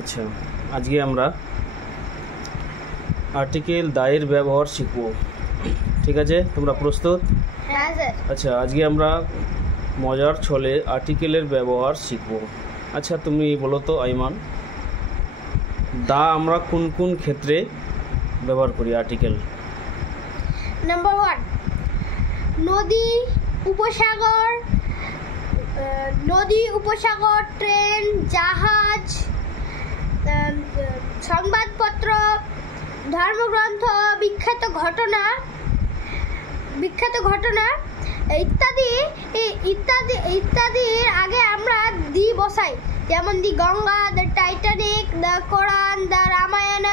আচ্ছা, আজকে আমরা আর্টিকেল দায়ের ব্যবহার শিখব। ঠিক আছে, তোমরা প্রস্তুত? হ্যাঁ স্যার। আচ্ছা, আজকে আমরা মজার ছলে আর্টিকেলের ব্যবহার শিখব। আচ্ছা, তুমি বলো তো আইমান, দা আমরা কোন কোন ক্ষেত্রে ব্যবহার করি আর্টিকেল? নাম্বার 1, নদী, উপসাগর, ট্রেন, জাহাজ, সংবাদপত্র, ধর্মগ্রন্থ, বিখ্যাত ঘটনা ইত্যাদির আগে আমরা দি বসাই, যেমন the Ganga, the Titanic, the Quran, the Ramayana,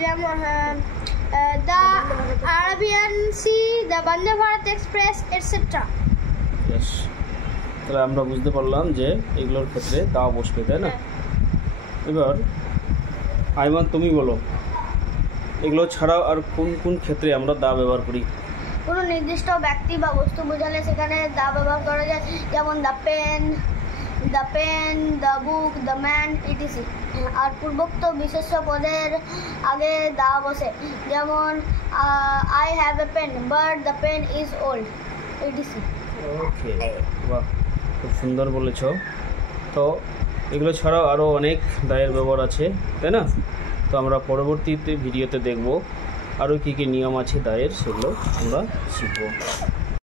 যেমন the Arabian Sea, the Vande Bharat Express, etcetera. তাহলে আমরা বুঝতে পারলাম যে এগুলোর ক্ষেত্রে দা বসবে, তাই না? এবার আইমান তুমি বলো, এগুলো ছাড়াও আর কোন কোন ক্ষেত্রে আমরা দা ব্যবহার করি? কোনো নির্দিষ্ট ব্যক্তি বা বস্তু বোঝালে সেখানে দা ব্যবহার করা যায়, যেমন the pen, the book, the man, ETC. আর পূর্বোক্ত বিশেষ্য পদের আগে দা বসে, যেমন I have a pen but the pen is old, ETC. Okay, বাহ, খুব সুন্দর বলেছ। তো এগুলো ছাড়াও আরও অনেক দায়ের ব্যবহার আছে, তাই না? তো আমরা পরবর্তীতে ভিডিওতে দেখব আরও কী কী নিয়ম আছে দায়ের, সেগুলো আমরা শিখব।